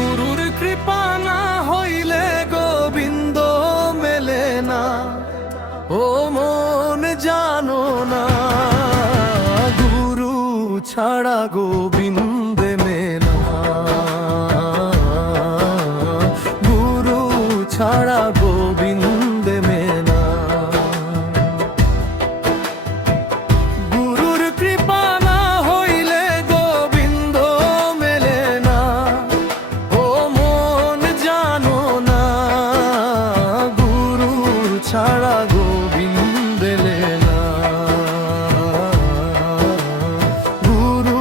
গুরুর কৃপা না হইলে গোবিন্দ মেলে না, ও মন জানো না, গুরু ছাড়া গোবিন্দে মেলা, গুরু ছাড়া গোবিন্দে মেলা। গুরুর কৃপা না হইলে গোবিন্দ মেলে না, ও মন জানো না, গুরু ছাড়া গোবিন্দে মেলা, গুরু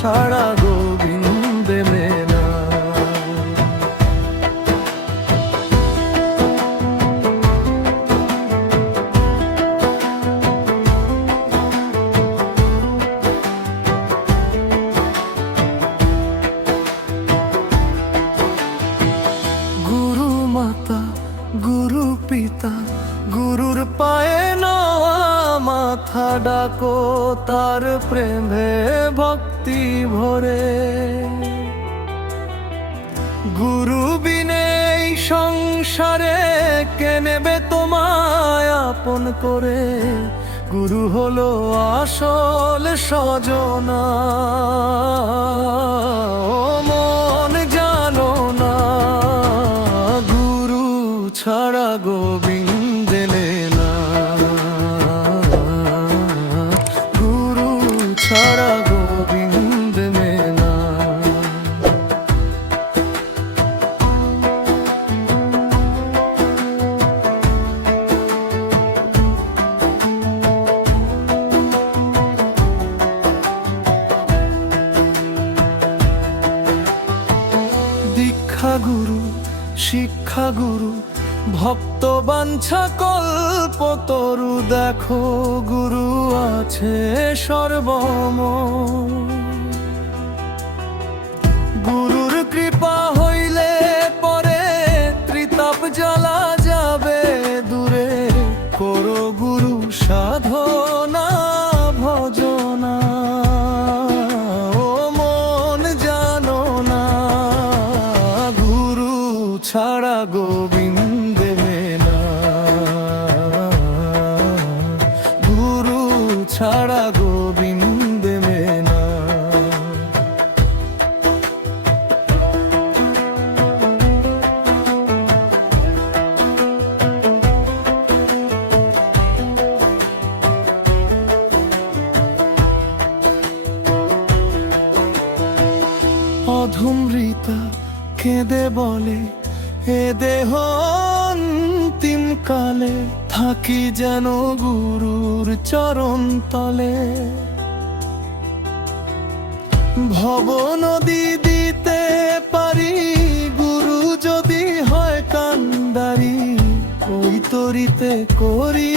ছাড়া গোবিন্দে মেলা। গুরু মাতা গুরু পিতা গুরুর পায়ে নওয়া মাথা ডাকো, তার প্রেমে ভক্তি ভরে। গুরু বিনে এই সংসারে কে নেবে তোমায় আপন করে, গুরু হলো আসল সজনা, ও মন জানো না, গুরু ছাড়া গোবিন্দে মেলা, গুরু ছাড়া গোবিন্দে মেলা। দীক্ষা গুরু শিক্ষা গুরু ভক্ত বাঞ্ছা কল্পতরু, দেখো গুরু আছে সর্বময়। গুরুর কৃপা হইলে পরে ত্রিতাপ জ্বালা যাবে দূরে, করো গুরু সাধনা ভজনা, ও মন জানো না, গুরু ছাড়া গোবিন্দে মেলা, গুরু ছাড়া গোবিন্দে মেলা। অধমৃতা কেঁদে বলে, এ দেহ অন্তিম কালে থাকি যেন গুরুর চরণ তলে। ভব নদী দিতে পারি গুরু যদি হয় কান্ডারি, ওই তরিতে করি